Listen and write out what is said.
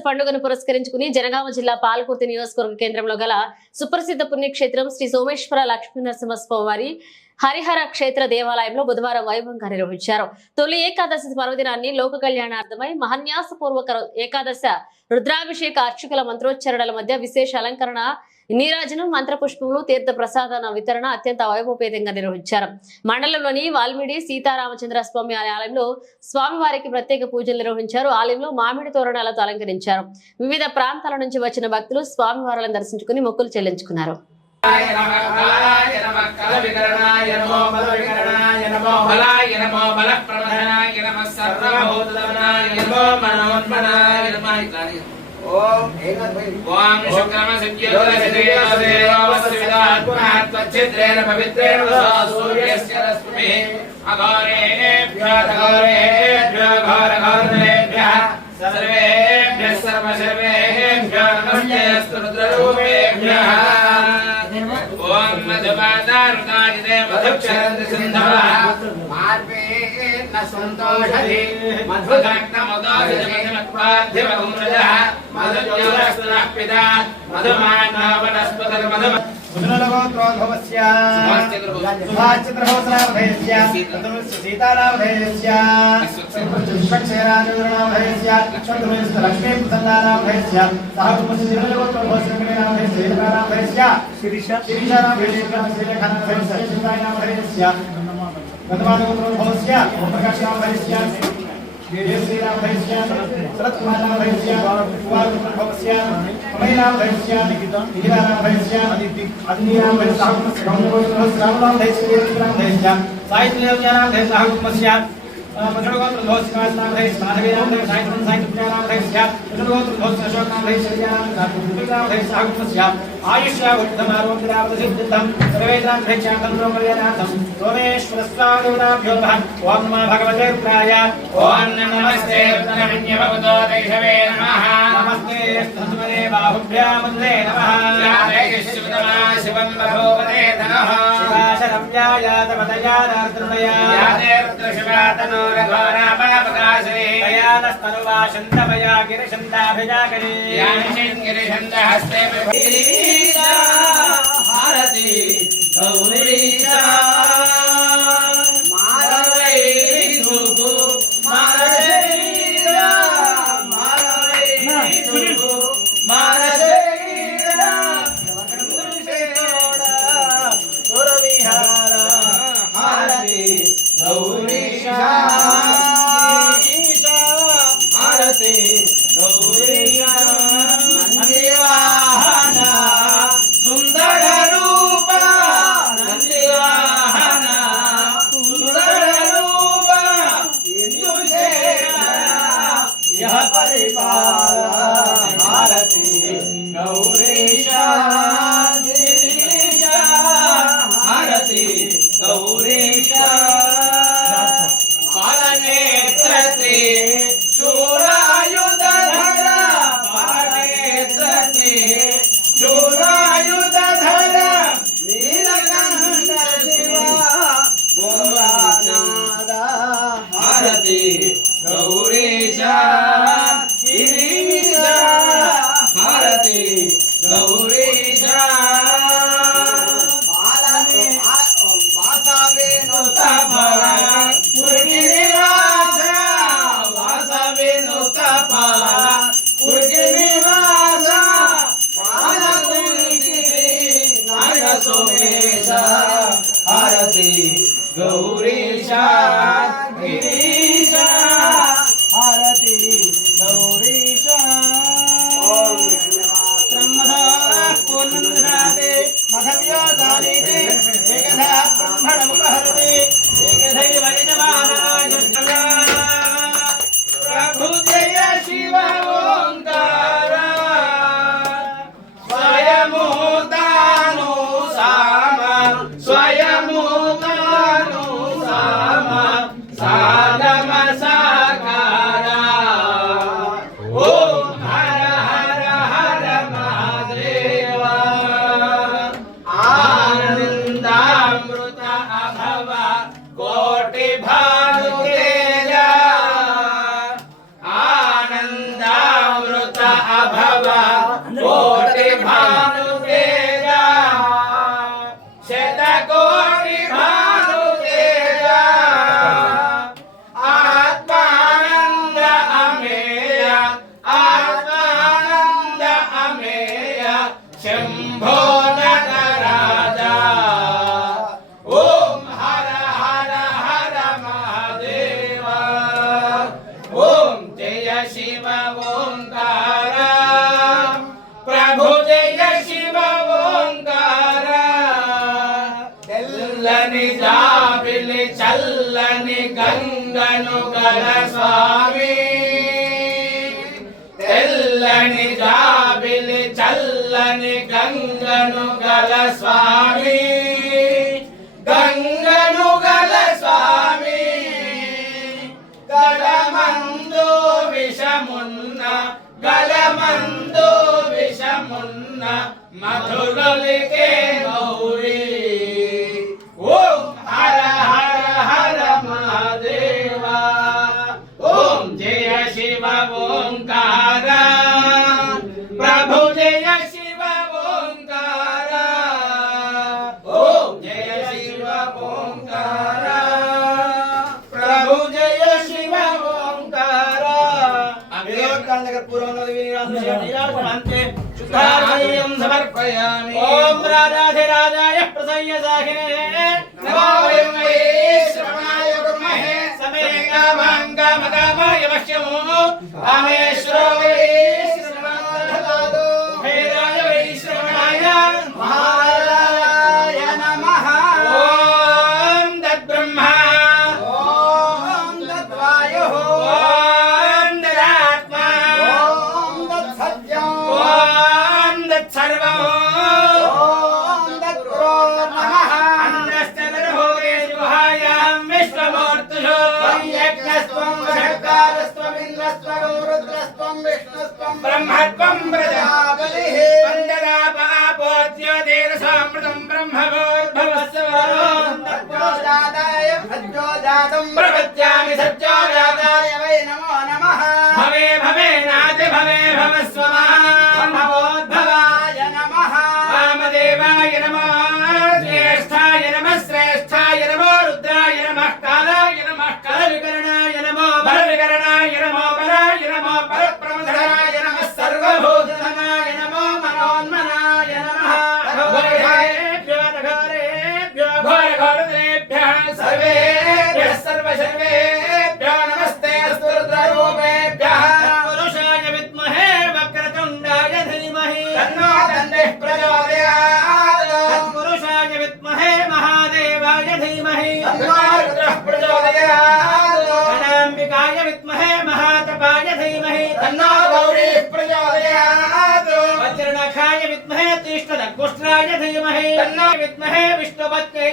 ఏకాదశి పండుగను పురస్కరించుకుని జనగామ జిల్లా పాలకుర్తి నియోజకవర్గ కేంద్రంలో గల సుప్రసిద్ధ పుణ్యక్షేత్రం శ్రీ సోమేశ్వర లక్ష్మీనరసింహస్వామి వారి హరిహర క్షేత్ర దేవాలయంలో బుధవారం వైభవంగా నిర్వహించారు. తొలి ఏకాదశి పర్వదినాన్ని లోక కళ్యాణార్థమై మహాన్యాసపూర్వక ఏకాదశ రుద్రాభిషేక అర్చకుల మంత్రోచ్చరణల మధ్య విశేష అలంకరణ, నీరాజనం, మంత్రపుష్పములు, తీర్థ ప్రసాదన వితరణ అత్యంత వైభవపేతంగా నిర్వహించారు. మండలంలోని వాల్మీడి సీతారామచంద్ర స్వామి ఆలయంలో స్వామివారికి ప్రత్యేక పూజలు నిర్వహించారు. ఆలయంలో మామిడి తోరణాలతో అలంకరించారు. వివిధ ప్రాంతాల నుంచి వచ్చిన భక్తులు స్వామివారులను దర్శించుకుని మొక్కులు చెల్లించుకున్నారు. ओम शुक्रमसिद्ध्यदेवस्विदात्मनात्मच्छिद्रेण पवित्रेण सूर्यस्य रश्मिः अघोरेभ्यः घोरघोरेभ्यः सर्वेभ्यः सर्वसर्वेभ्यः नमस्तेऽस्तु रुद्ररूपेभ्यः। ओम मधुमातारुताजिते मधुक्षरन्ति सिन्धवः मार्वेण सन्तोषधि मधुदग्धमुदोषधमत्पार्थिवगुम्रजः मधुज्योतिस्तनः पिता मधुमान्नवनस्पतिर्मधु मुद्रलगोत्रोद्भवस्य सुभाचित्रहोत्राभयस्य सीतारामभयस्य विश्वक्षेराजनाभयस्य लक्ष्मीप्रसन्नाभयस्य सह कुटुम्बस्य सीतारामभयस्य शिरीषारामभयस्य गतमानगोत्रोद्भवस्य प्रकाशरामभयस्य श्रीरामभयस्य शरत्कुमाररामभयस्य कुमारपुत्रभवस्य कमैरामभयस्य निखिलारामभयस्य अग्निरामभयस्य रामरामभयस्य साहित्यरामभयस्य कुटुम्बस्य स्तनुवाशन्तमया गिरिशन्ताभिजागरे गिरिशन्तहस्ते भारती गौरीशा अमृत अभव कोटि भानुतेजा शतकोटि भानुतेजा आत्मानंद अमेय आत्मानंद अमेय शंभो नटराजा ओम हर हर हर महादेव ओम जय शिव ओंकार प्रभु जय शिव ओंकार తెల్లని జాబిలి చల్లని గంగను గల స్వామి తెల్లని జాబిలి చల్లని గంగను గల స్వామి గంగను గల స్వామి గలమందు విషమున్న గలమందు విషమున్న మధురలికే గౌరీ ఓం హర హర హర మహాదేవ ఓం జయ శివ ఓంకార ప్రభు జయ శివ ఓంకార ఓం జయ శివ ఓంకార ప్రభు జయ శివ ఓంకార వేదోక్తాల దగ్గర పూర్వంలో వీరాంతే శుద్ధార్ఘ్యం సమర్పయామి ఓం రాజాధిరాజాయ ప్రసయ్య సాహినే నమో వై శ్రవణాయ గుర్మహే సమేంగామాంగామగామాయ వశ్యమో కామేశ్వరో వై శ్రవణాయ భేదాయ వై శ్రవణాయ మహారాయ నమః ఓం తద్బ్రహ్మ ఓం తద్వాయుః ఓం తదాత్మ ఓం తత్సత్యం ఓం తత్సర్వం ఓం తత్ప్రో నమః అన్నశ్చతుర్భుజేషుహాయాం విశ్వమూర్తిషు యజ్ఞస్త్వం షట్కారస్త్వం ఇంద్రస్త్వం రుద్రస్త్వం విష్ణుస్త్వం బ్రహ్మత్వం ప్రజాబలిః వందనాపాపోద్యోతిరసామృతం బ్రహ్మభోద్భవస్వరం తత్ప్రోజాతాయ భజ్జోజాతం ప్రపద్యామి సత్యోజాతాయ వై నమో నమః భవే భవే నాది భవే భవస్వమాం భవోద్భవాయ నమః వామదేవాయ నమో జ్యేష్ఠాయ నమః శ్రేష్ఠాయ నమో రుద్రాయ నమః కాలాయ నమః కలవికరణాయ నమో బలవికరణాయ నమో బలాయ నమో పరప్రమధనాయ నమః సర్వభూతధనాయ నమో మనోన్మనాయ నమః ఘోరేభ్యో ఘోరేభ్యో సర్వేభ్యः సర్వసర్వేభ్యో నమస్తే అస్తు రుద్రరూపేభ్యः పురుషాయ విద్మహే వక్రతుండాయ ధీమహి తన్నో తండ్రిః ప్రచోదయాత్ పురుషాయ విద్మహే మహాదేవాయ ధీమహి తన్నో రుద్రః ప్రచోదయాత్ గణాంబికాయ విద్మహే మహాతపాయ ధీమహి తన్నో గౌరీః ప్రచోదయాత్ వజ్రనఖాయ విద్మహే తీష్ణదగ్గుష్ట్రాయ ధీమహి తన్నో విద్మహే విష్ణుపత్యై